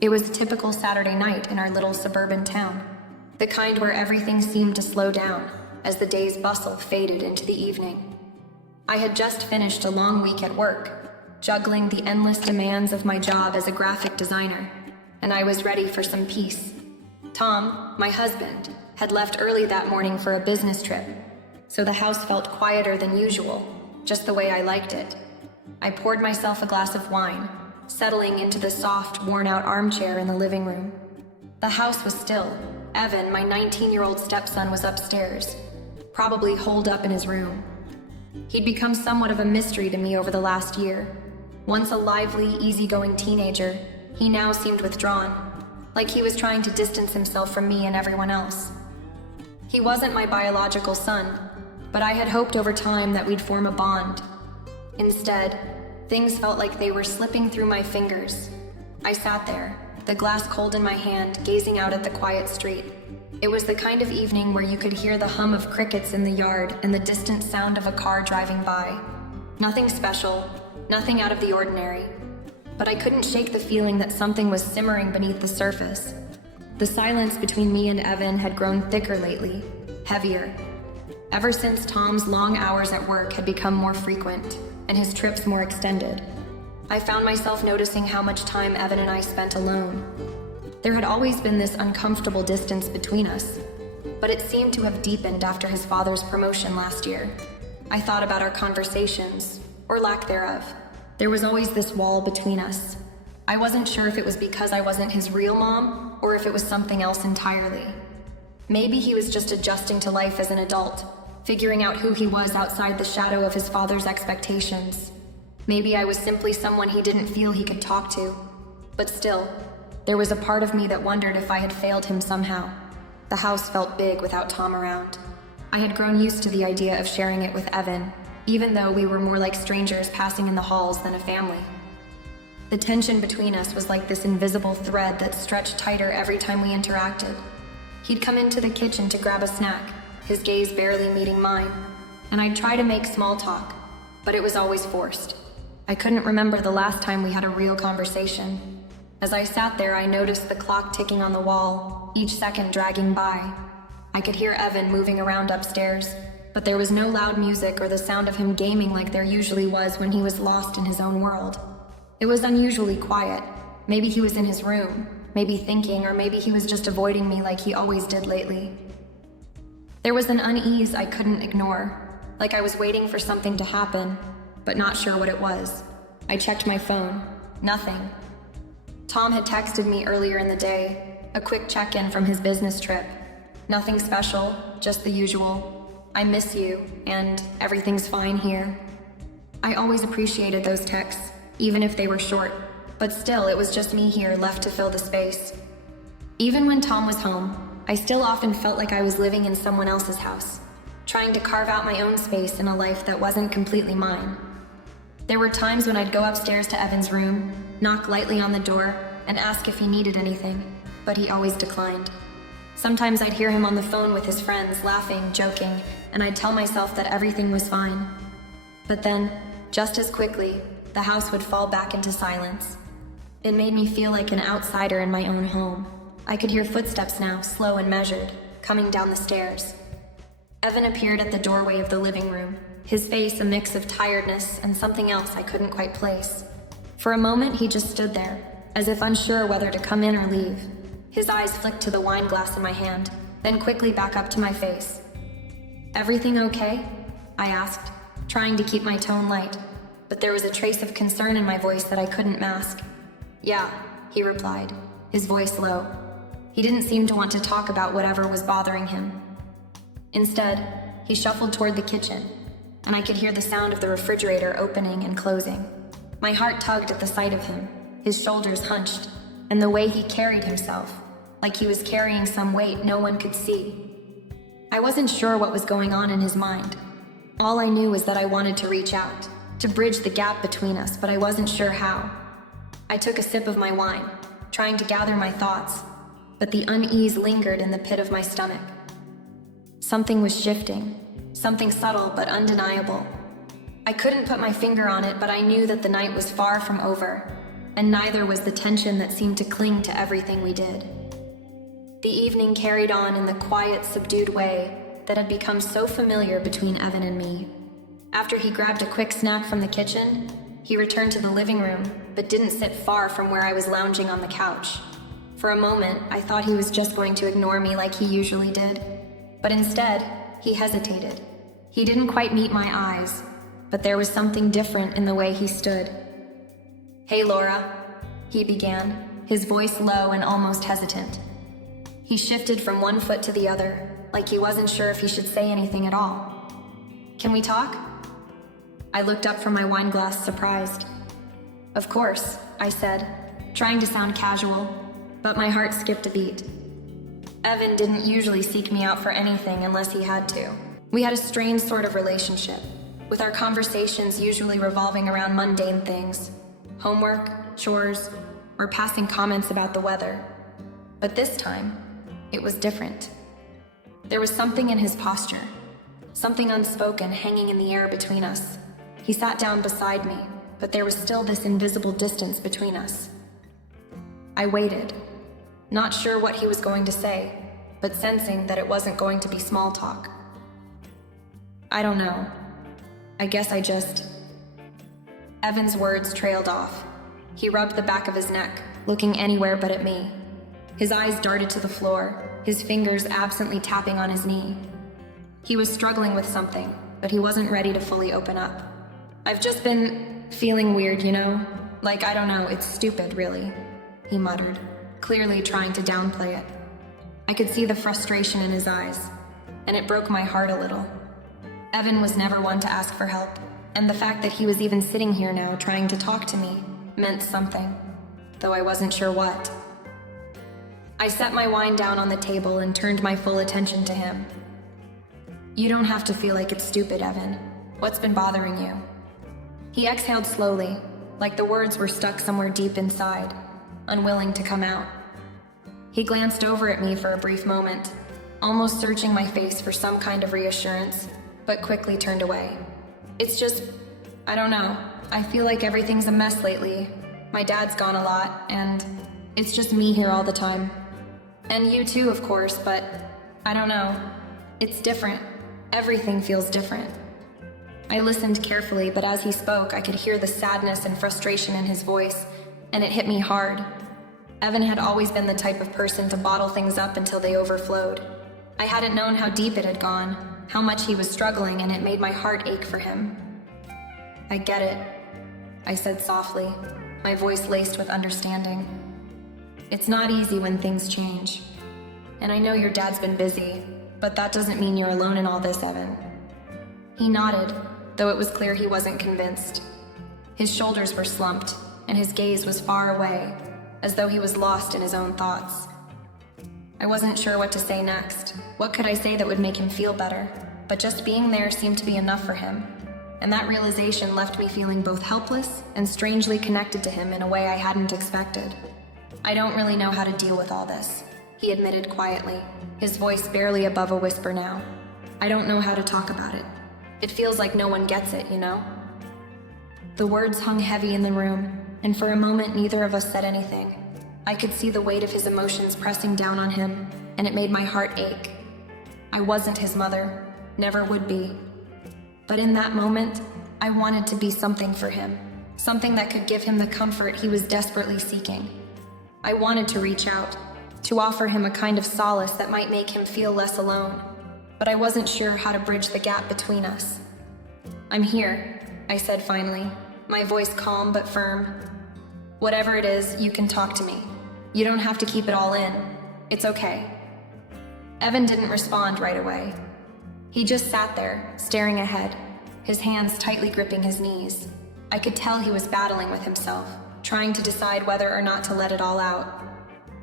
It was a typical Saturday night in our little suburban town, the kind where everything seemed to slow down as the day's bustle faded into the evening. I had just finished a long week at work, juggling the endless demands of my job as a graphic designer, and I was ready for some peace. Tom, my husband, had left early that morning for a business trip, so the house felt quieter than usual, just the way I liked it. I poured myself a glass of wine, settling into the soft, worn-out armchair in the living room. The house was still. Evan, my 19-year-old stepson, was upstairs, probably holed up in his room. He'd become somewhat of a mystery to me over the last year. Once a lively, easygoing teenager, he now seemed withdrawn, like he was trying to distance himself from me and everyone else. He wasn't my biological son, but I had hoped over time that we'd form a bond. Instead, things felt like they were slipping through my fingers. I sat there, the glass cold in my hand, gazing out at the quiet street. It was the kind of evening where you could hear the hum of crickets in the yard and the distant sound of a car driving by. Nothing special, nothing out of the ordinary. But I couldn't shake the feeling that something was simmering beneath the surface. The silence between me and Evan had grown thicker lately, heavier. Ever since Tom's long hours at work had become more frequent and his trips more extended, I found myself noticing how much time Evan and I spent alone. There had always been this uncomfortable distance between us, but it seemed to have deepened after his father's promotion last year. I thought about our conversations, or lack thereof. There was always this wall between us. I wasn't sure if it was because I wasn't his real mom, or if it was something else entirely. Maybe he was just adjusting to life as an adult, figuring out who he was outside the shadow of his father's expectations. Maybe I was simply someone he didn't feel he could talk to. But still, there was a part of me that wondered if I had failed him somehow. The house felt big without Tom around. I had grown used to the idea of sharing it with Evan, even though we were more like strangers passing in the halls than a family. The tension between us was like this invisible thread that stretched tighter every time we interacted. He'd come into the kitchen to grab a snack, his gaze barely meeting mine, and I'd try to make small talk, but it was always forced. I couldn't remember the last time we had a real conversation. As I sat there, I noticed the clock ticking on the wall, each second dragging by. I could hear Evan moving around upstairs, but there was no loud music or the sound of him gaming like there usually was when he was lost in his own world. It was unusually quiet. Maybe he was in his room, maybe thinking, or maybe he was just avoiding me like he always did lately. There was an unease I couldn't ignore, like I was waiting for something to happen, but not sure what it was. I checked my phone. Nothing. Tom had texted me earlier in the day, a quick check-in from his business trip. Nothing special, just the usual. I miss you, and everything's fine here. I always appreciated those texts, even if they were short, but still it was just me here left to fill the space. Even when Tom was home, I still often felt like I was living in someone else's house, trying to carve out my own space in a life that wasn't completely mine. There were times when I'd go upstairs to Evan's room, knock lightly on the door, and ask if he needed anything, but he always declined. Sometimes I'd hear him on the phone with his friends, laughing, joking, and I'd tell myself that everything was fine. But then, just as quickly, the house would fall back into silence. It made me feel like an outsider in my own home. I could hear footsteps now, slow and measured, coming down the stairs. Evan appeared at the doorway of the living room, his face a mix of tiredness and something else I couldn't quite place. For a moment, he just stood there, as if unsure whether to come in or leave. His eyes flicked to the wine glass in my hand, then quickly back up to my face. "Everything okay?" I asked, trying to keep my tone light, but there was a trace of concern in my voice that I couldn't mask. "Yeah," he replied, his voice low. He didn't seem to want to talk about whatever was bothering him. Instead, he shuffled toward the kitchen, and I could hear the sound of the refrigerator opening and closing. My heart tugged at the sight of him, his shoulders hunched, and the way he carried himself, like he was carrying some weight no one could see. I wasn't sure what was going on in his mind. All I knew was that I wanted to reach out, to bridge the gap between us, but I wasn't sure how. I took a sip of my wine, trying to gather my thoughts, but the unease lingered in the pit of my stomach. Something was shifting, something subtle but undeniable. I couldn't put my finger on it, but I knew that the night was far from over, and neither was the tension that seemed to cling to everything we did. The evening carried on in the quiet, subdued way that had become so familiar between Evan and me. After he grabbed a quick snack from the kitchen, he returned to the living room, but didn't sit far from where I was lounging on the couch. For a moment, I thought he was just going to ignore me like he usually did, but instead, he hesitated. He didn't quite meet my eyes, but there was something different in the way he stood. "Hey, Laura," he began, his voice low and almost hesitant. He shifted from one foot to the other, like he wasn't sure if he should say anything at all. "Can we talk?" I looked up from my wine glass, surprised. "Of course," I said, trying to sound casual, but my heart skipped a beat. Evan didn't usually seek me out for anything unless he had to. We had a strange sort of relationship, with our conversations usually revolving around mundane things, homework, chores, or passing comments about the weather. But this time, it was different. There was something in his posture, something unspoken hanging in the air between us. He sat down beside me, but there was still this invisible distance between us. I waited, not sure what he was going to say, but sensing that it wasn't going to be small talk. "I don't know. I guess I just..." Evan's words trailed off. He rubbed the back of his neck, looking anywhere but at me. His eyes darted to the floor, his fingers absently tapping on his knee. He was struggling with something, but he wasn't ready to fully open up. "I've just been feeling weird, you know? Like, I don't know, it's stupid, really," he muttered, clearly trying to downplay it. I could see the frustration in his eyes, and it broke my heart a little. Evan was never one to ask for help, and the fact that he was even sitting here now trying to talk to me meant something, though I wasn't sure what. I set my wine down on the table and turned my full attention to him. "You don't have to feel like it's stupid, Evan. What's been bothering you?" He exhaled slowly, like the words were stuck somewhere deep inside, unwilling to come out. He glanced over at me for a brief moment, almost searching my face for some kind of reassurance, but quickly turned away. "It's just, I don't know. I feel like everything's a mess lately. My dad's gone a lot, and it's just me here all the time. And you too, of course, but I don't know. It's different. Everything feels different." I listened carefully, but as he spoke, I could hear the sadness and frustration in his voice, and it hit me hard. Evan had always been the type of person to bottle things up until they overflowed. I hadn't known how deep it had gone, how much he was struggling, and it made my heart ache for him. "I get it," I said softly, my voice laced with understanding. "It's not easy when things change. And I know your dad's been busy, but that doesn't mean you're alone in all this, Evan." He nodded, though it was clear he wasn't convinced. His shoulders were slumped, and his gaze was far away, as though he was lost in his own thoughts. I wasn't sure what to say next. What could I say that would make him feel better? But just being there seemed to be enough for him, and that realization left me feeling both helpless and strangely connected to him in a way I hadn't expected. "I don't really know how to deal with all this," he admitted quietly, his voice barely above a whisper now. "I don't know how to talk about it. It feels like no one gets it, you know?" The words hung heavy in the room, and for a moment neither of us said anything. I could see the weight of his emotions pressing down on him, and it made my heart ache. I wasn't his mother, never would be. But in that moment, I wanted to be something for him, something that could give him the comfort he was desperately seeking. I wanted to reach out, to offer him a kind of solace that might make him feel less alone, but I wasn't sure how to bridge the gap between us. "I'm here," I said finally, my voice calm but firm. "Whatever it is, you can talk to me. You don't have to keep it all in. It's okay." Evan didn't respond right away. He just sat there, staring ahead, his hands tightly gripping his knees. I could tell he was battling with himself, trying to decide whether or not to let it all out.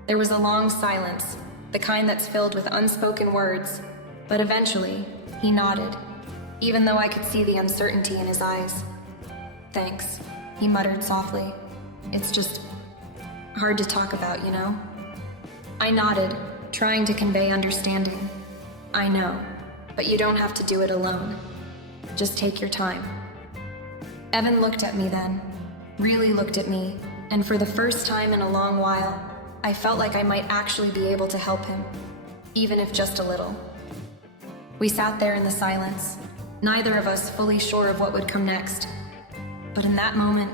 There was a long silence, the kind that's filled with unspoken words, but eventually, he nodded, even though I could see the uncertainty in his eyes. "Thanks," he muttered softly. "It's just hard to talk about, you know?" I nodded, trying to convey understanding. "I know, but you don't have to do it alone. Just take your time." Evan looked at me then, really looked at me, and for the first time in a long while, I felt like I might actually be able to help him, even if just a little. We sat there in the silence, neither of us fully sure of what would come next. But in that moment,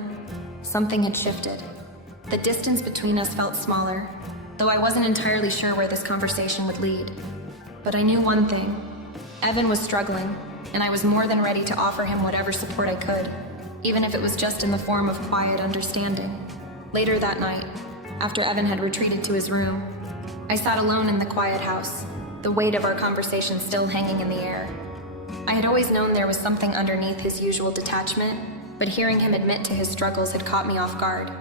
something had shifted. The distance between us felt smaller, though I wasn't entirely sure where this conversation would lead. But I knew one thing. Evan was struggling, and I was more than ready to offer him whatever support I could, even if it was just in the form of quiet understanding. Later that night, after Evan had retreated to his room, I sat alone in the quiet house, the weight of our conversation still hanging in the air. I had always known there was something underneath his usual detachment, but hearing him admit to his struggles had caught me off guard.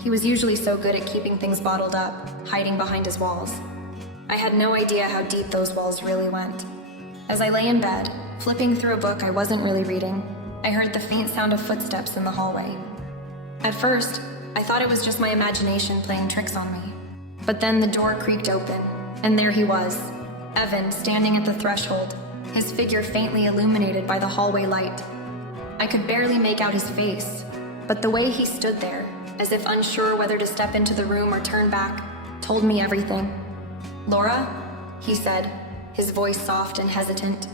He was usually so good at keeping things bottled up, hiding behind his walls. I had no idea how deep those walls really went. As I lay in bed, flipping through a book I wasn't really reading, I heard the faint sound of footsteps in the hallway. At first, I thought it was just my imagination playing tricks on me. But then the door creaked open, and there he was, Evan, standing at the threshold, his figure faintly illuminated by the hallway light. I could barely make out his face, but the way he stood there, as if unsure whether to step into the room or turn back, told me everything. "Laura?" he said, his voice soft and hesitant.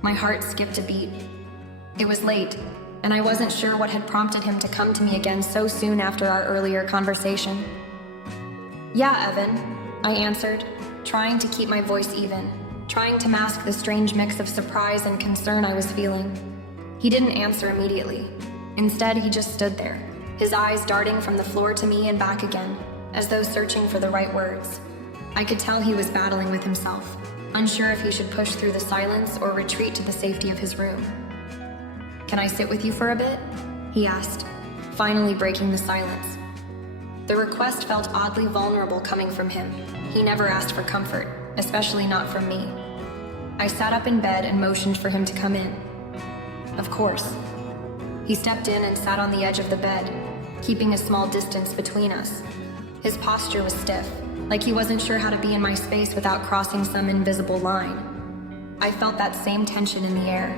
My heart skipped a beat. It was late, and I wasn't sure what had prompted him to come to me again so soon after our earlier conversation. "Yeah, Evan," I answered, trying to keep my voice even, trying to mask the strange mix of surprise and concern I was feeling. He didn't answer immediately. Instead, he just stood there, his eyes darting from the floor to me and back again, as though searching for the right words. I could tell he was battling with himself, unsure if he should push through the silence or retreat to the safety of his room. "Can I sit with you for a bit?" he asked, finally breaking the silence. The request felt oddly vulnerable coming from him. He never asked for comfort, especially not from me. I sat up in bed and motioned for him to come in. Of course. He stepped in and sat on the edge of the bed, keeping a small distance between us. His posture was stiff, like he wasn't sure how to be in my space without crossing some invisible line. I felt that same tension in the air,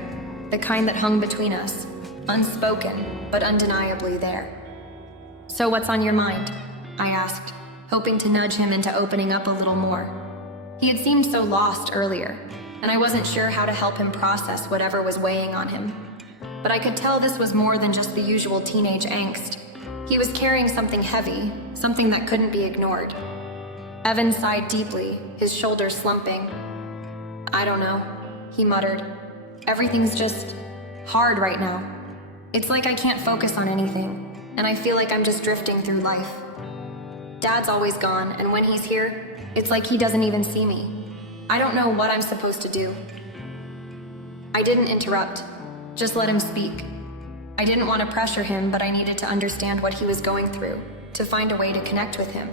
the kind that hung between us, unspoken, but undeniably there. "So what's on your mind?" I asked, hoping to nudge him into opening up a little more. He had seemed so lost earlier, and I wasn't sure how to help him process whatever was weighing on him. But I could tell this was more than just the usual teenage angst. He was carrying something heavy, something that couldn't be ignored. Evan sighed deeply, his shoulders slumping. "I don't know," he muttered. "Everything's just hard right now. It's like I can't focus on anything, and I feel like I'm just drifting through life. Dad's always gone, and when he's here, it's like he doesn't even see me. I don't know what I'm supposed to do." I didn't interrupt, just let him speak. I didn't want to pressure him, but I needed to understand what he was going through, to find a way to connect with him.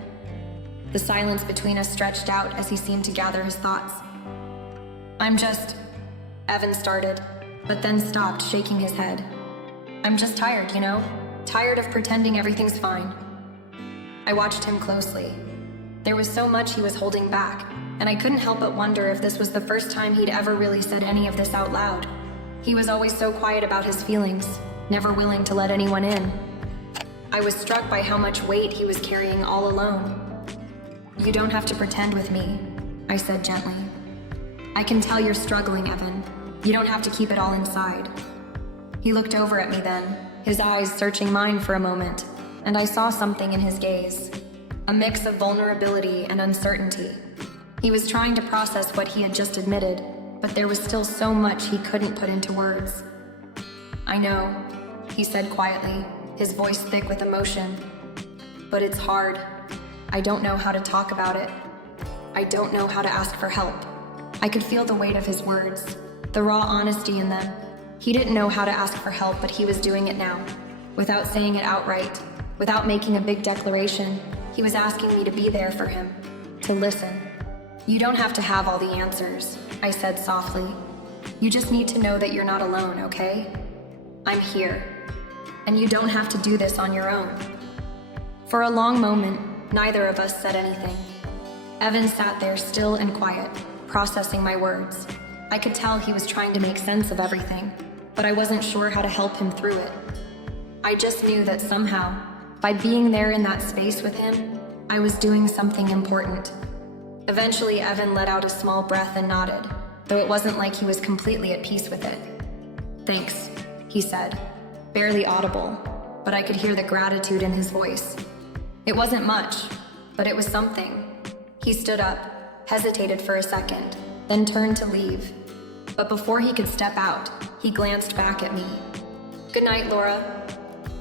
The silence between us stretched out as he seemed to gather his thoughts. Evan started, but then stopped, shaking his head. "I'm just tired, tired of pretending everything's fine." I watched him closely. There was so much he was holding back, and I couldn't help but wonder if this was the first time he'd ever really said any of this out loud. He was always so quiet about his feelings, never willing to let anyone in. I was struck by how much weight he was carrying all alone. "You don't have to pretend with me," I said gently. "I can tell you're struggling, Evan. You don't have to keep it all inside." He looked over at me then, his eyes searching mine for a moment, and I saw something in his gaze, a mix of vulnerability and uncertainty. He was trying to process what he had just admitted, but there was still so much he couldn't put into words. "I know," he said quietly, his voice thick with emotion. "But it's hard. I don't know how to talk about it. I don't know how to ask for help." I could feel the weight of his words, the raw honesty in them. He didn't know how to ask for help, but he was doing it now. Without saying it outright, without making a big declaration, he was asking me to be there for him, to listen. "You don't have to have all the answers," I said softly. "You just need to know that you're not alone, okay? I'm here, and you don't have to do this on your own." For a long moment, neither of us said anything. Evan sat there still and quiet, processing my words. I could tell he was trying to make sense of everything, but I wasn't sure how to help him through it. I just knew that somehow, By being there in that space with him, I was doing something important. Eventually, Evan let out a small breath and nodded, though it wasn't like he was completely at peace with it. "Thanks," he said, barely audible, but I could hear the gratitude in his voice. It wasn't much, but it was something. He stood up, hesitated for a second, then turned to leave. But before he could step out, he glanced back at me. "Good night, Laura."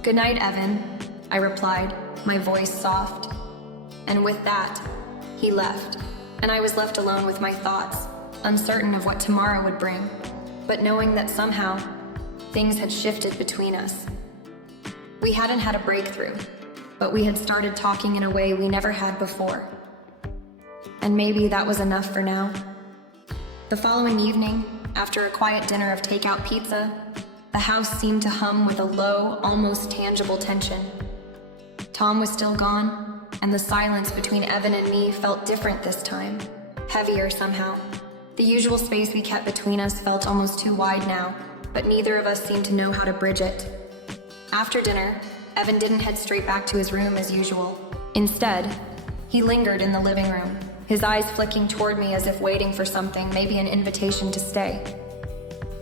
"Good night, Evan," I replied, my voice soft. And with that, he left, and I was left alone with my thoughts, uncertain of what tomorrow would bring, but knowing that somehow, things had shifted between us. We hadn't had a breakthrough, but we had started talking in a way we never had before. And maybe that was enough for now. The following evening, after a quiet dinner of takeout pizza, the house seemed to hum with a low, almost tangible tension. Tom was still gone, and the silence between Evan and me felt different this time, heavier somehow. The usual space we kept between us felt almost too wide now, but neither of us seemed to know how to bridge it. After dinner, Evan didn't head straight back to his room as usual. Instead, he lingered in the living room, his eyes flicking toward me as if waiting for something, maybe an invitation to stay.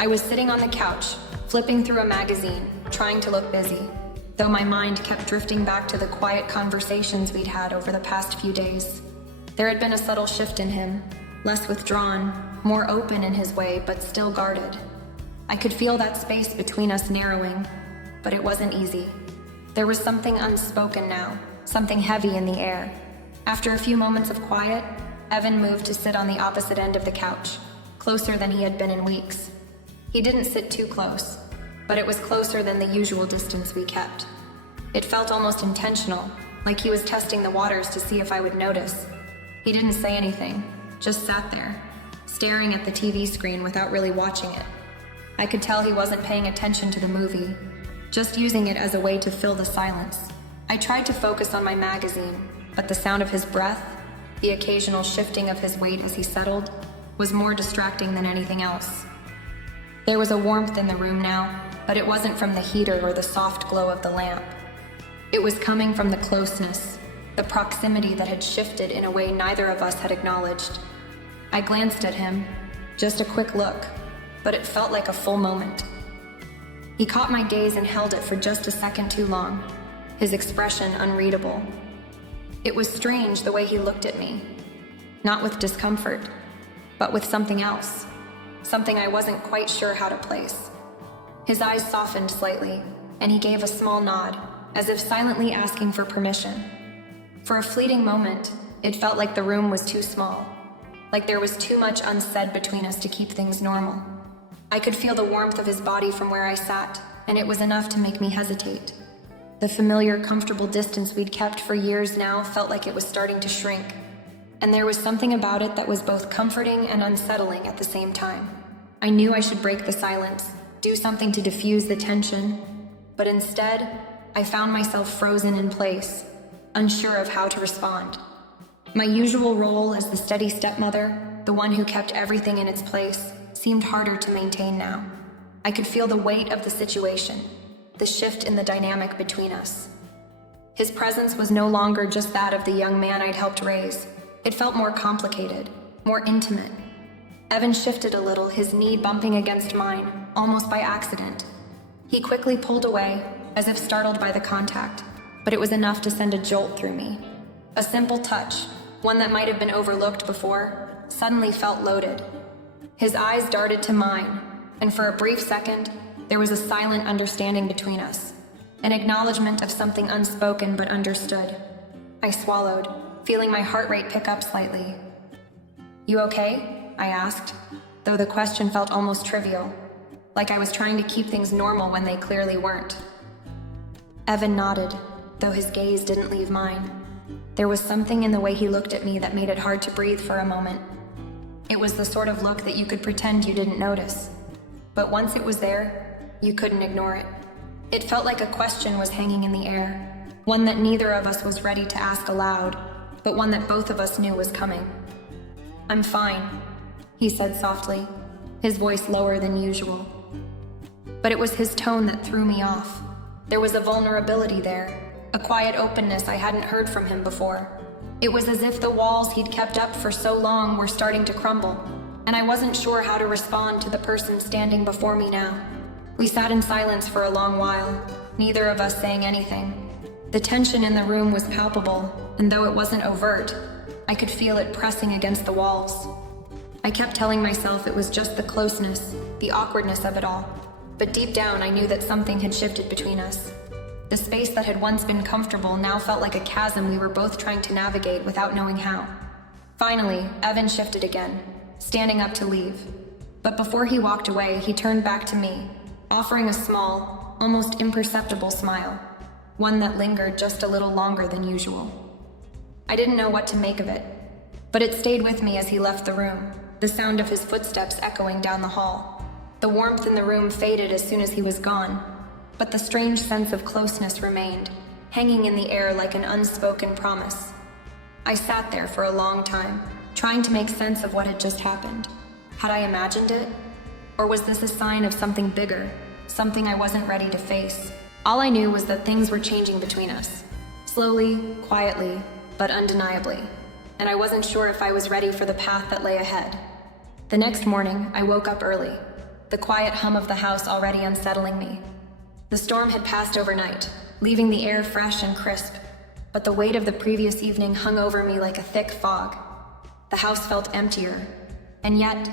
I was sitting on the couch, flipping through a magazine, trying to look busy, though my mind kept drifting back to the quiet conversations we'd had over the past few days. There had been a subtle shift in him, less withdrawn, more open in his way, but still guarded. I could feel that space between us narrowing, but it wasn't easy. There was something unspoken now, something heavy in the air. After a few moments of quiet, Evan moved to sit on the opposite end of the couch, closer than he had been in weeks. He didn't sit too close, but it was closer than the usual distance we kept. It felt almost intentional, like he was testing the waters to see if I would notice. He didn't say anything, just sat there, staring at the TV screen without really watching it. I could tell he wasn't paying attention to the movie, just using it as a way to fill the silence. I tried to focus on my magazine, but the sound of his breath, the occasional shifting of his weight as he settled, was more distracting than anything else. There was a warmth in the room now, but it wasn't from the heater or the soft glow of the lamp. It was coming from the closeness, the proximity that had shifted in a way neither of us had acknowledged. I glanced at him, just a quick look, but it felt like a full moment. He caught my gaze and held it for just a second too long, his expression unreadable. It was strange the way he looked at me, not with discomfort, but with something else, something I wasn't quite sure how to place. His eyes softened slightly, and he gave a small nod, as if silently asking for permission. For a fleeting moment, it felt like the room was too small, like there was too much unsaid between us to keep things normal. I could feel the warmth of his body from where I sat, and it was enough to make me hesitate. The familiar, comfortable distance we'd kept for years now felt like it was starting to shrink, and there was something about it that was both comforting and unsettling at the same time. I knew I should break the silence, do something to diffuse the tension, but instead, I found myself frozen in place, unsure of how to respond. My usual role as the steady stepmother, the one who kept everything in its place, seemed harder to maintain now. I could feel the weight of the situation, the shift in the dynamic between us. His presence was no longer just that of the young man I'd helped raise. It felt more complicated, more intimate. Evan shifted a little, his knee bumping against mine, almost by accident. He quickly pulled away, as if startled by the contact, but it was enough to send a jolt through me. A simple touch, one that might have been overlooked before, suddenly felt loaded. His eyes darted to mine, and for a brief second, there was a silent understanding between us, an acknowledgement of something unspoken but understood. I swallowed, feeling my heart rate pick up slightly. "You okay?" I asked, though the question felt almost trivial, like I was trying to keep things normal when they clearly weren't. Evan nodded, though his gaze didn't leave mine. There was something in the way he looked at me that made it hard to breathe for a moment. It was the sort of look that you could pretend you didn't notice, but once it was there, you couldn't ignore it. It felt like a question was hanging in the air, one that neither of us was ready to ask aloud, but one that both of us knew was coming. "I'm fine," he said softly, his voice lower than usual. But it was his tone that threw me off. There was a vulnerability there, a quiet openness I hadn't heard from him before. It was as if the walls he'd kept up for so long were starting to crumble, and I wasn't sure how to respond to the person standing before me now. We sat in silence for a long while, neither of us saying anything. The tension in the room was palpable, and though it wasn't overt, I could feel it pressing against the walls. I kept telling myself it was just the closeness, the awkwardness of it all, but deep down I knew that something had shifted between us. The space that had once been comfortable now felt like a chasm we were both trying to navigate without knowing how. Finally, Evan shifted again, standing up to leave. But before he walked away, he turned back to me, offering a small, almost imperceptible smile, one that lingered just a little longer than usual. I didn't know what to make of it, but it stayed with me as he left the room, the sound of his footsteps echoing down the hall. The warmth in the room faded as soon as he was gone, but the strange sense of closeness remained, hanging in the air like an unspoken promise. I sat there for a long time, trying to make sense of what had just happened. Had I imagined it? Or was this a sign of something bigger, something I wasn't ready to face? All I knew was that things were changing between us. Slowly, quietly, but undeniably. And I wasn't sure if I was ready for the path that lay ahead. The next morning, I woke up early, the quiet hum of the house already unsettling me. The storm had passed overnight, leaving the air fresh and crisp, but the weight of the previous evening hung over me like a thick fog. The house felt emptier, and yet,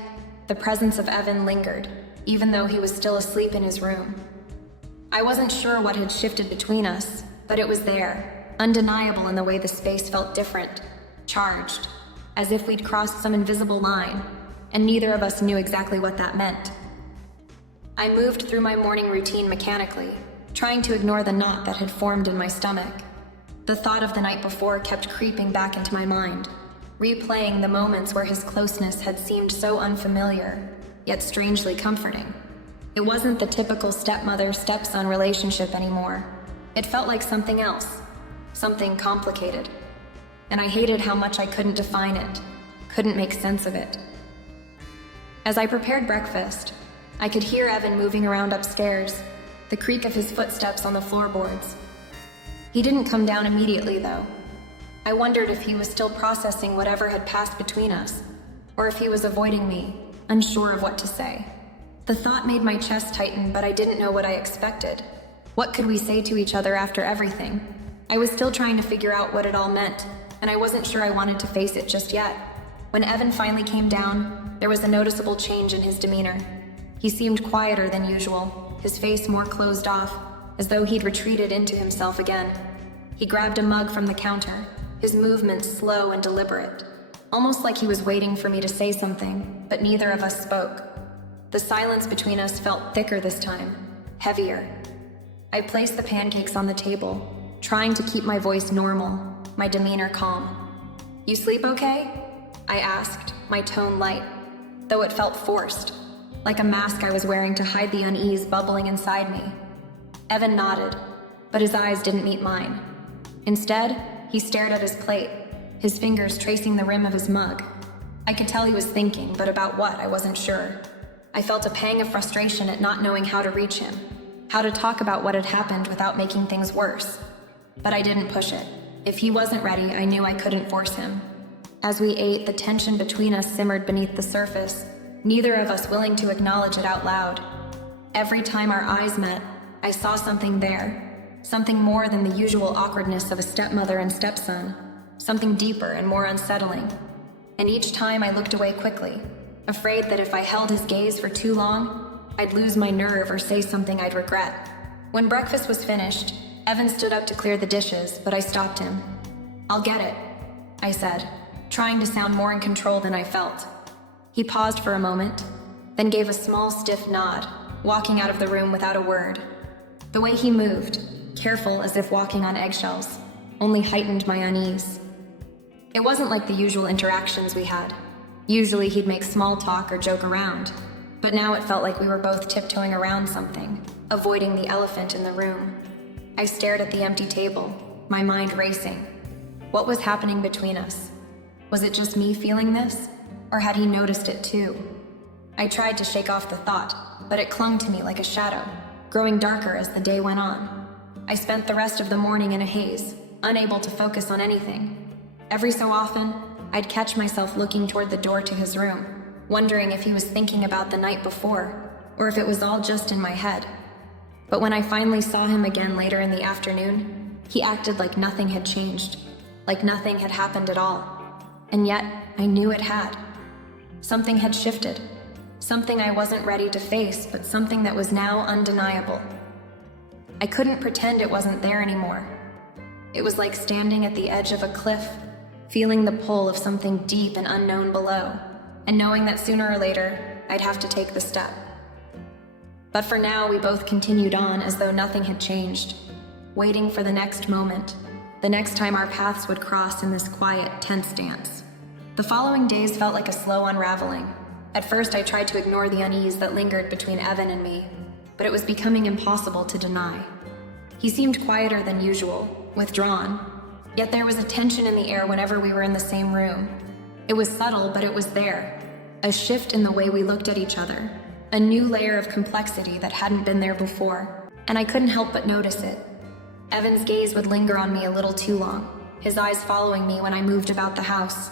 the presence of Evan lingered, even though he was still asleep in his room. I wasn't sure what had shifted between us, but it was there, undeniable in the way the space felt different, charged, as if we'd crossed some invisible line, and neither of us knew exactly what that meant. I moved through my morning routine mechanically, trying to ignore the knot that had formed in my stomach. The thought of the night before kept creeping back into my mind, replaying the moments where his closeness had seemed so unfamiliar, yet strangely comforting. It wasn't the typical stepmother-stepson relationship anymore. It felt like something else, something complicated. And I hated how much I couldn't define it, couldn't make sense of it. As I prepared breakfast, I could hear Evan moving around upstairs, the creak of his footsteps on the floorboards. He didn't come down immediately, though. I wondered if he was still processing whatever had passed between us, or if he was avoiding me, unsure of what to say. The thought made my chest tighten, but I didn't know what I expected. What could we say to each other after everything? I was still trying to figure out what it all meant, and I wasn't sure I wanted to face it just yet. When Evan finally came down, there was a noticeable change in his demeanor. He seemed quieter than usual, his face more closed off, as though he'd retreated into himself again. He grabbed a mug from the counter, his movements slow and deliberate, almost like he was waiting for me to say something, but neither of us spoke. The silence between us felt thicker this time, heavier. I placed the pancakes on the table, trying to keep my voice normal, my demeanor calm. "You sleep okay?" I asked, my tone light, though it felt forced, like a mask I was wearing to hide the unease bubbling inside me. Evan nodded, but his eyes didn't meet mine. Instead, he stared at his plate, his fingers tracing the rim of his mug. I could tell he was thinking, but about what, I wasn't sure. I felt a pang of frustration at not knowing how to reach him, how to talk about what had happened without making things worse. But I didn't push it. If he wasn't ready, I knew I couldn't force him. As we ate, the tension between us simmered beneath the surface, neither of us willing to acknowledge it out loud. Every time our eyes met, I saw something there, something more than the usual awkwardness of a stepmother and stepson, something deeper and more unsettling. And each time I looked away quickly, afraid that if I held his gaze for too long, I'd lose my nerve or say something I'd regret. When breakfast was finished, Evan stood up to clear the dishes, but I stopped him. "I'll get it," I said, trying to sound more in control than I felt. He paused for a moment, then gave a small, stiff nod, walking out of the room without a word. The way he moved, careful as if walking on eggshells, only heightened my unease. It wasn't like the usual interactions we had. Usually he'd make small talk or joke around, but now it felt like we were both tiptoeing around something, avoiding the elephant in the room. I stared at the empty table, my mind racing. What was happening between us? Was it just me feeling this, or had he noticed it too? I tried to shake off the thought, but it clung to me like a shadow, growing darker as the day went on. I spent the rest of the morning in a haze, unable to focus on anything. Every so often, I'd catch myself looking toward the door to his room, wondering if he was thinking about the night before, or if it was all just in my head. But when I finally saw him again later in the afternoon, he acted like nothing had changed, like nothing had happened at all. And yet, I knew it had. Something had shifted. Something I wasn't ready to face, but something that was now undeniable. I couldn't pretend it wasn't there anymore. It was like standing at the edge of a cliff, feeling the pull of something deep and unknown below, and knowing that sooner or later, I'd have to take the step. But for now, we both continued on as though nothing had changed, waiting for the next moment, the next time our paths would cross in this quiet, tense dance. The following days felt like a slow unraveling. At first, I tried to ignore the unease that lingered between Evan and me, but it was becoming impossible to deny. He seemed quieter than usual, withdrawn, yet there was a tension in the air whenever we were in the same room. It was subtle, but it was there. A shift in the way we looked at each other, a new layer of complexity that hadn't been there before, and I couldn't help but notice it. Evan's gaze would linger on me a little too long, his eyes following me when I moved about the house.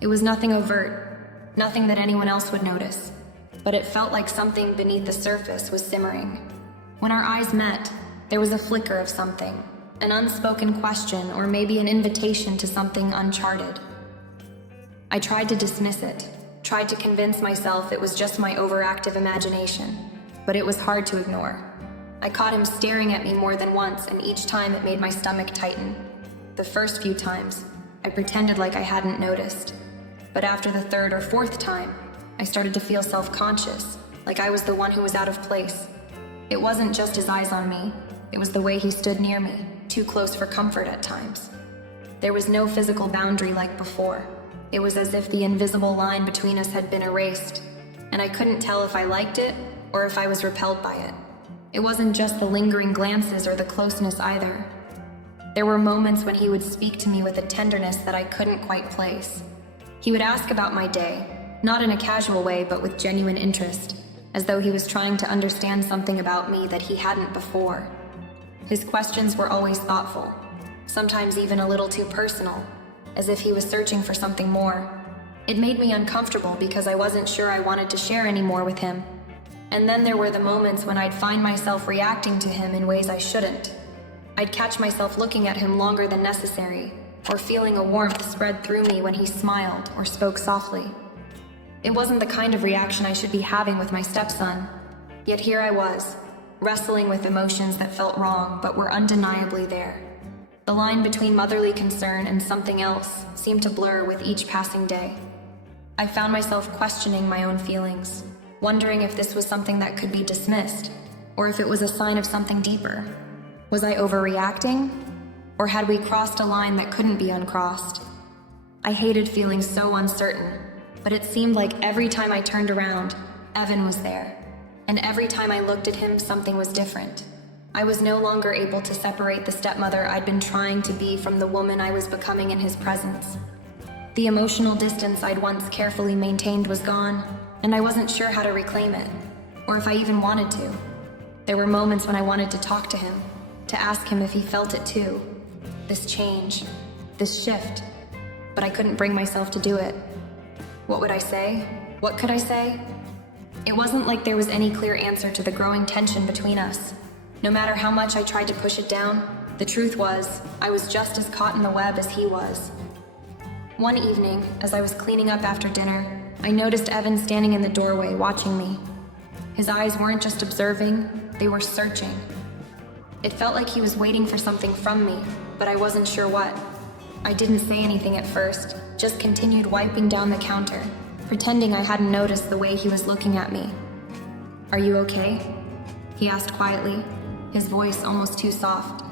It was nothing overt, nothing that anyone else would notice, but it felt like something beneath the surface was simmering. When our eyes met, there was a flicker of something, an unspoken question or maybe an invitation to something uncharted. I tried to dismiss it, tried to convince myself it was just my overactive imagination, but it was hard to ignore. I caught him staring at me more than once, and each time it made my stomach tighten. The first few times, I pretended like I hadn't noticed, but after the third or fourth time, I started to feel self-conscious, like I was the one who was out of place. It wasn't just his eyes on me, it was the way he stood near me, too close for comfort at times. There was no physical boundary like before. It was as if the invisible line between us had been erased, and I couldn't tell if I liked it or if I was repelled by it. It wasn't just the lingering glances or the closeness either. There were moments when he would speak to me with a tenderness that I couldn't quite place. He would ask about my day, not in a casual way, but with genuine interest, as though he was trying to understand something about me that he hadn't before. His questions were always thoughtful, sometimes even a little too personal, as if he was searching for something more. It made me uncomfortable because I wasn't sure I wanted to share any more with him. And then there were the moments when I'd find myself reacting to him in ways I shouldn't. I'd catch myself looking at him longer than necessary, or feeling a warmth spread through me when he smiled or spoke softly. It wasn't the kind of reaction I should be having with my stepson, yet here I was, wrestling with emotions that felt wrong but were undeniably there. The line between motherly concern and something else seemed to blur with each passing day. I found myself questioning my own feelings, wondering if this was something that could be dismissed, or if it was a sign of something deeper. Was I overreacting? Or had we crossed a line that couldn't be uncrossed? I hated feeling so uncertain, but it seemed like every time I turned around, Evan was there. And every time I looked at him, something was different. I was no longer able to separate the stepmother I'd been trying to be from the woman I was becoming in his presence. The emotional distance I'd once carefully maintained was gone, and I wasn't sure how to reclaim it, or if I even wanted to. There were moments when I wanted to talk to him, to ask him if he felt it too. This change, this shift, but I couldn't bring myself to do it. What would I say? What could I say? It wasn't like there was any clear answer to the growing tension between us. No matter how much I tried to push it down, the truth was, I was just as caught in the web as he was. One evening, as I was cleaning up after dinner, I noticed Evan standing in the doorway watching me. His eyes weren't just observing, they were searching. It felt like he was waiting for something from me, but I wasn't sure what. I didn't say anything at first, just continued wiping down the counter, pretending I hadn't noticed the way he was looking at me. "Are you okay?" he asked quietly, his voice almost too soft.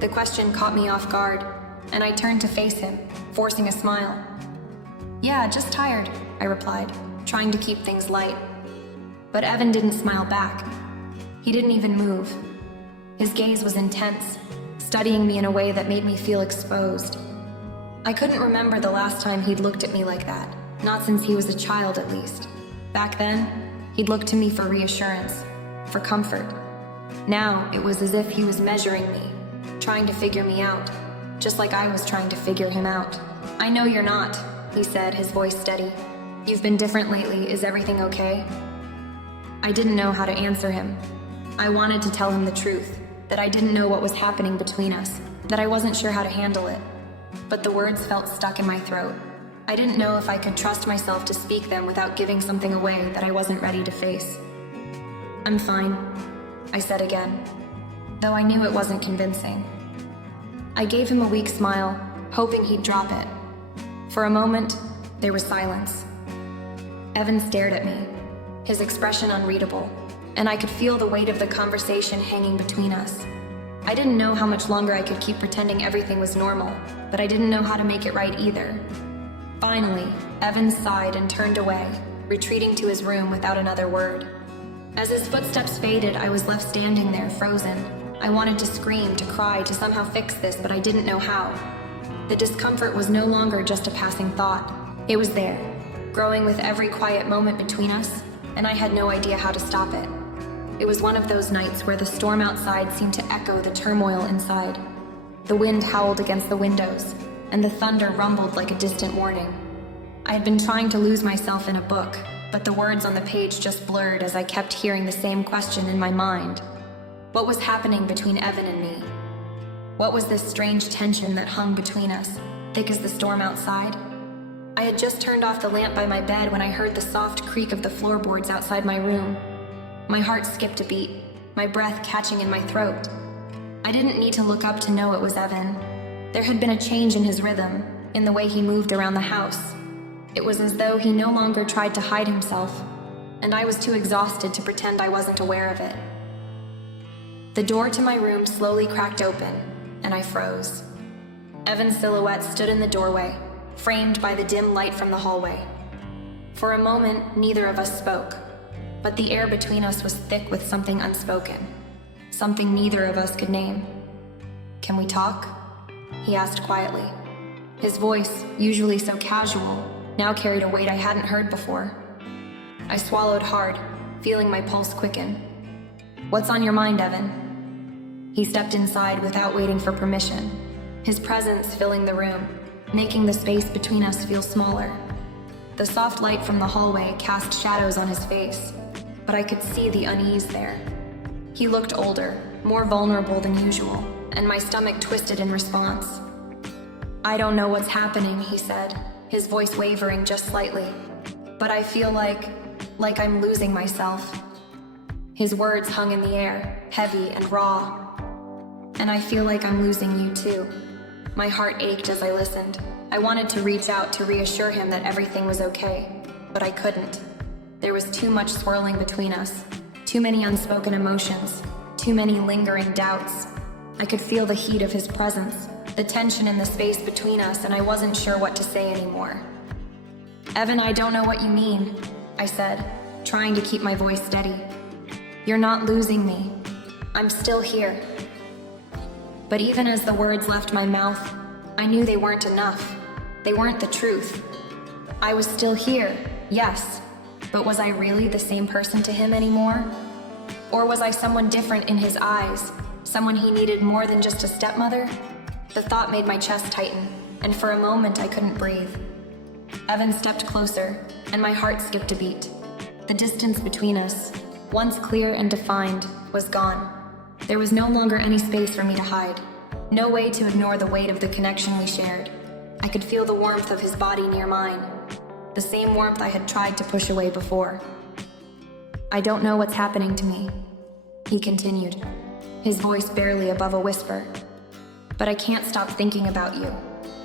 The question caught me off guard, and I turned to face him, forcing a smile. "Yeah, just tired," I replied, trying to keep things light. But Evan didn't smile back. He didn't even move. His gaze was intense, studying me in a way that made me feel exposed. I couldn't remember the last time he'd looked at me like that, not since he was a child at least. Back then, he'd looked to me for reassurance, for comfort. Now it was as if he was measuring me, trying to figure me out, just like I was trying to figure him out. "I know you're not," he said, his voice steady. "You've been different lately. Is everything okay?" I didn't know how to answer him. I wanted to tell him the truth, that I didn't know what was happening between us, that I wasn't sure how to handle it. But the words felt stuck in my throat. I didn't know if I could trust myself to speak them without giving something away that I wasn't ready to face. "I'm fine," I said again, though I knew it wasn't convincing. I gave him a weak smile, hoping he'd drop it. For a moment, there was silence. Evan stared at me, his expression unreadable, and I could feel the weight of the conversation hanging between us. I didn't know how much longer I could keep pretending everything was normal, but I didn't know how to make it right either. Finally, Evan sighed and turned away, retreating to his room without another word. As his footsteps faded, I was left standing there, frozen. I wanted to scream, to cry, to somehow fix this, but I didn't know how. The discomfort was no longer just a passing thought. It was there, growing with every quiet moment between us, and I had no idea how to stop it. It was one of those nights where the storm outside seemed to echo the turmoil inside. The wind howled against the windows, and the thunder rumbled like a distant warning. I had been trying to lose myself in a book, but the words on the page just blurred as I kept hearing the same question in my mind. What was happening between Evan and me? What was this strange tension that hung between us, thick as the storm outside? I had just turned off the lamp by my bed when I heard the soft creak of the floorboards outside my room. My heart skipped a beat, my breath catching in my throat. I didn't need to look up to know it was Evan. There had been a change in his rhythm, in the way he moved around the house. It was as though he no longer tried to hide himself, and I was too exhausted to pretend I wasn't aware of it. The door to my room slowly cracked open, and I froze. Evan's silhouette stood in the doorway, framed by the dim light from the hallway. For a moment, neither of us spoke, but the air between us was thick with something unspoken, something neither of us could name. "Can we talk?" he asked quietly. His voice, usually so casual, now carried a weight I hadn't heard before. I swallowed hard, feeling my pulse quicken. "What's on your mind, Evan?" He stepped inside without waiting for permission, his presence filling the room, making the space between us feel smaller. The soft light from the hallway cast shadows on his face, but I could see the unease there. He looked older, more vulnerable than usual, and my stomach twisted in response. "I don't know what's happening," he said, his voice wavering just slightly. "But I feel like I'm losing myself." His words hung in the air, heavy and raw. "And I feel like I'm losing you too." My heart ached as I listened. I wanted to reach out to reassure him that everything was okay, but I couldn't. There was too much swirling between us, too many unspoken emotions, too many lingering doubts. I could feel the heat of his presence, the tension in the space between us, and I wasn't sure what to say anymore. "Evan, I don't know what you mean," I said, trying to keep my voice steady. "You're not losing me. I'm still here." But even as the words left my mouth, I knew they weren't enough. They weren't the truth. I was still here, yes, but was I really the same person to him anymore? Or was I someone different in his eyes, someone he needed more than just a stepmother? The thought made my chest tighten, and for a moment I couldn't breathe. Evan stepped closer, and my heart skipped a beat. The distance between us, once clear and defined, was gone. There was no longer any space for me to hide, no way to ignore the weight of the connection we shared. I could feel the warmth of his body near mine, the same warmth I had tried to push away before. "I don't know what's happening to me," he continued, his voice barely above a whisper. "But I can't stop thinking about you.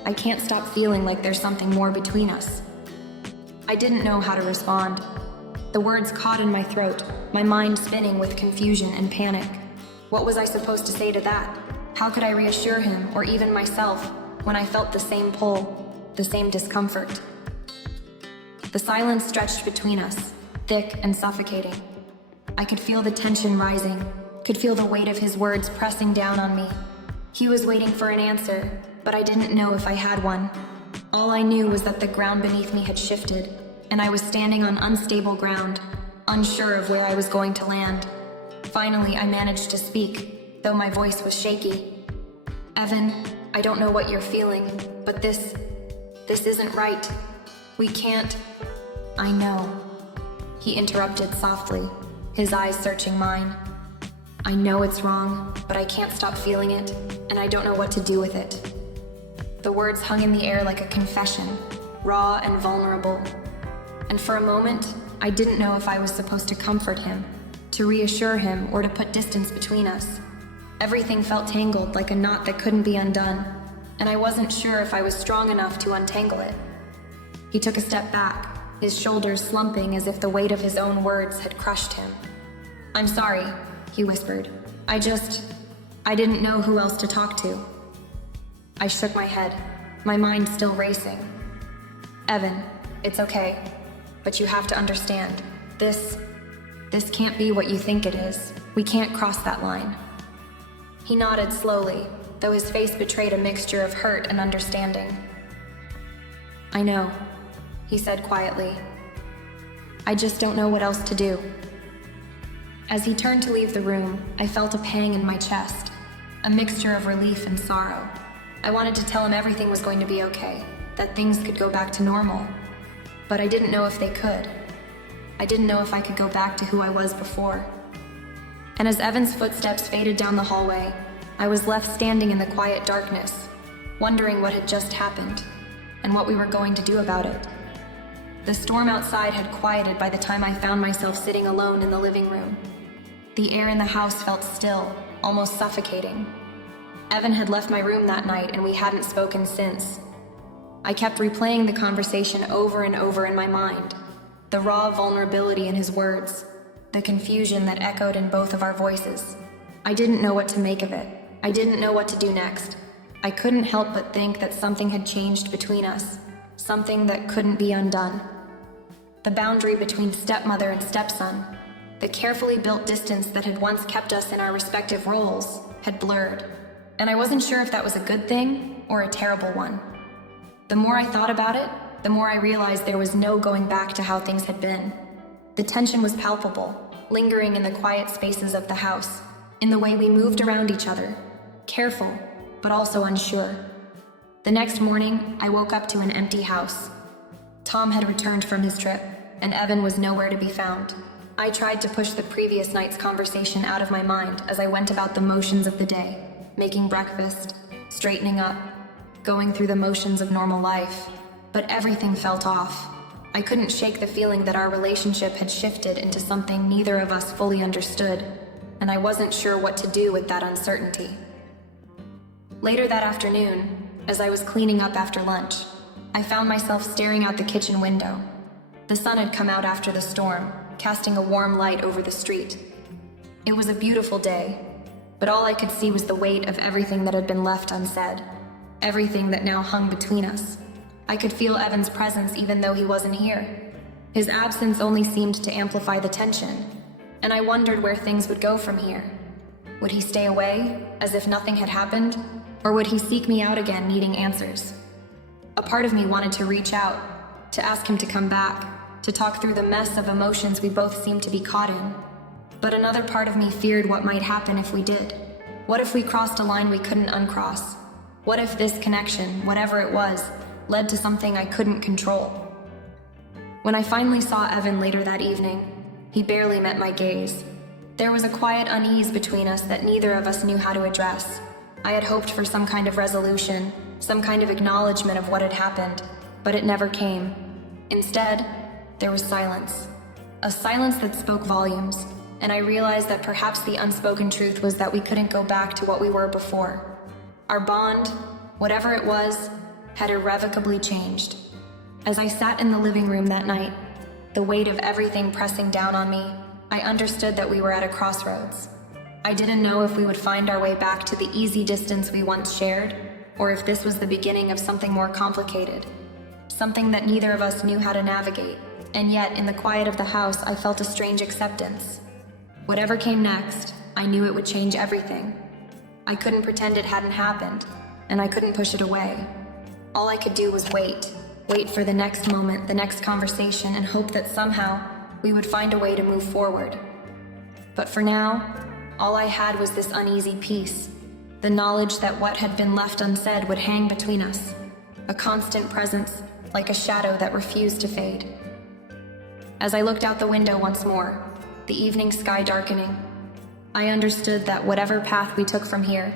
I can't stop feeling like there's something more between us." I didn't know how to respond. The words caught in my throat, my mind spinning with confusion and panic. What was I supposed to say to that? How could I reassure him, or even myself, when I felt the same pull, the same discomfort? The silence stretched between us, thick and suffocating. I could feel the tension rising, could feel the weight of his words pressing down on me. He was waiting for an answer, but I didn't know if I had one. All I knew was that the ground beneath me had shifted, and I was standing on unstable ground, unsure of where I was going to land. Finally, I managed to speak, though my voice was shaky. Evan, I don't know what you're feeling, but this isn't right. We can't. I know. He interrupted softly, his eyes searching mine. I know it's wrong, but I can't stop feeling it, and I don't know what to do with it. The words hung in the air like a confession, raw and vulnerable. And for a moment, I didn't know if I was supposed to comfort him, to reassure him, or to put distance between us. Everything felt tangled like a knot that couldn't be undone, and I wasn't sure if I was strong enough to untangle it. He took a step back, his shoulders slumping as if the weight of his own words had crushed him. I'm sorry, he whispered. I didn't know who else to talk to. I shook my head, my mind still racing. Evan, it's okay, but you have to understand, this can't be what you think it is. We can't cross that line. He nodded slowly, though his face betrayed a mixture of hurt and understanding. I know, he said quietly. I just don't know what else to do. As he turned to leave the room, I felt a pang in my chest, a mixture of relief and sorrow. I wanted to tell him everything was going to be okay, that things could go back to normal, but I didn't know if they could. I didn't know if I could go back to who I was before. And as Evan's footsteps faded down the hallway, I was left standing in the quiet darkness, wondering what had just happened, and what we were going to do about it. The storm outside had quieted by the time I found myself sitting alone in the living room. The air in the house felt still, almost suffocating. Evan had left my room that night, and we hadn't spoken since. I kept replaying the conversation over and over in my mind, the raw vulnerability in his words, the confusion that echoed in both of our voices. I didn't know what to make of it. I didn't know what to do next. I couldn't help but think that something had changed between us, something that couldn't be undone. The boundary between stepmother and stepson, the carefully built distance that had once kept us in our respective roles, had blurred, and I wasn't sure if that was a good thing or a terrible one. The more I thought about it, the more I realized there was no going back to how things had been. The tension was palpable, lingering in the quiet spaces of the house, in the way we moved around each other, careful, but also unsure. The next morning, I woke up to an empty house. Tom had returned from his trip, and Evan was nowhere to be found. I tried to push the previous night's conversation out of my mind as I went about the motions of the day, making breakfast, straightening up, going through the motions of normal life, but everything felt off. I couldn't shake the feeling that our relationship had shifted into something neither of us fully understood, and I wasn't sure what to do with that uncertainty. Later that afternoon, as I was cleaning up after lunch, I found myself staring out the kitchen window. The sun had come out after the storm, casting a warm light over the street. It was a beautiful day, but all I could see was the weight of everything that had been left unsaid, everything that now hung between us. I could feel Evan's presence even though he wasn't here. His absence only seemed to amplify the tension, and I wondered where things would go from here. Would he stay away, as if nothing had happened, or would he seek me out again, needing answers? A part of me wanted to reach out, to ask him to come back, to talk through the mess of emotions we both seemed to be caught in. But another part of me feared what might happen if we did. What if we crossed a line we couldn't uncross? What if this connection, whatever it was, led to something I couldn't control? When I finally saw Evan later that evening, he barely met my gaze. There was a quiet unease between us that neither of us knew how to address. I had hoped for some kind of resolution, some kind of acknowledgement of what had happened, but it never came. Instead, there was silence. A silence that spoke volumes, and I realized that perhaps the unspoken truth was that we couldn't go back to what we were before. Our bond, whatever it was, had irrevocably changed. As I sat in the living room that night, the weight of everything pressing down on me, I understood that we were at a crossroads. I didn't know if we would find our way back to the easy distance we once shared, or if this was the beginning of something more complicated, something that neither of us knew how to navigate. And yet, in the quiet of the house, I felt a strange acceptance. Whatever came next, I knew it would change everything. I couldn't pretend it hadn't happened, and I couldn't push it away. All I could do was wait for the next moment, the next conversation, and hope that somehow we would find a way to move forward. But for now, all I had was this uneasy peace, the knowledge that what had been left unsaid would hang between us, a constant presence, like a shadow that refused to fade. As I looked out the window once more, the evening sky darkening, I understood that whatever path we took from here,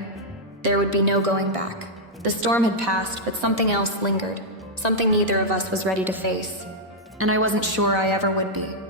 there would be no going back. The storm had passed, but something else lingered, something neither of us was ready to face, and I wasn't sure I ever would be.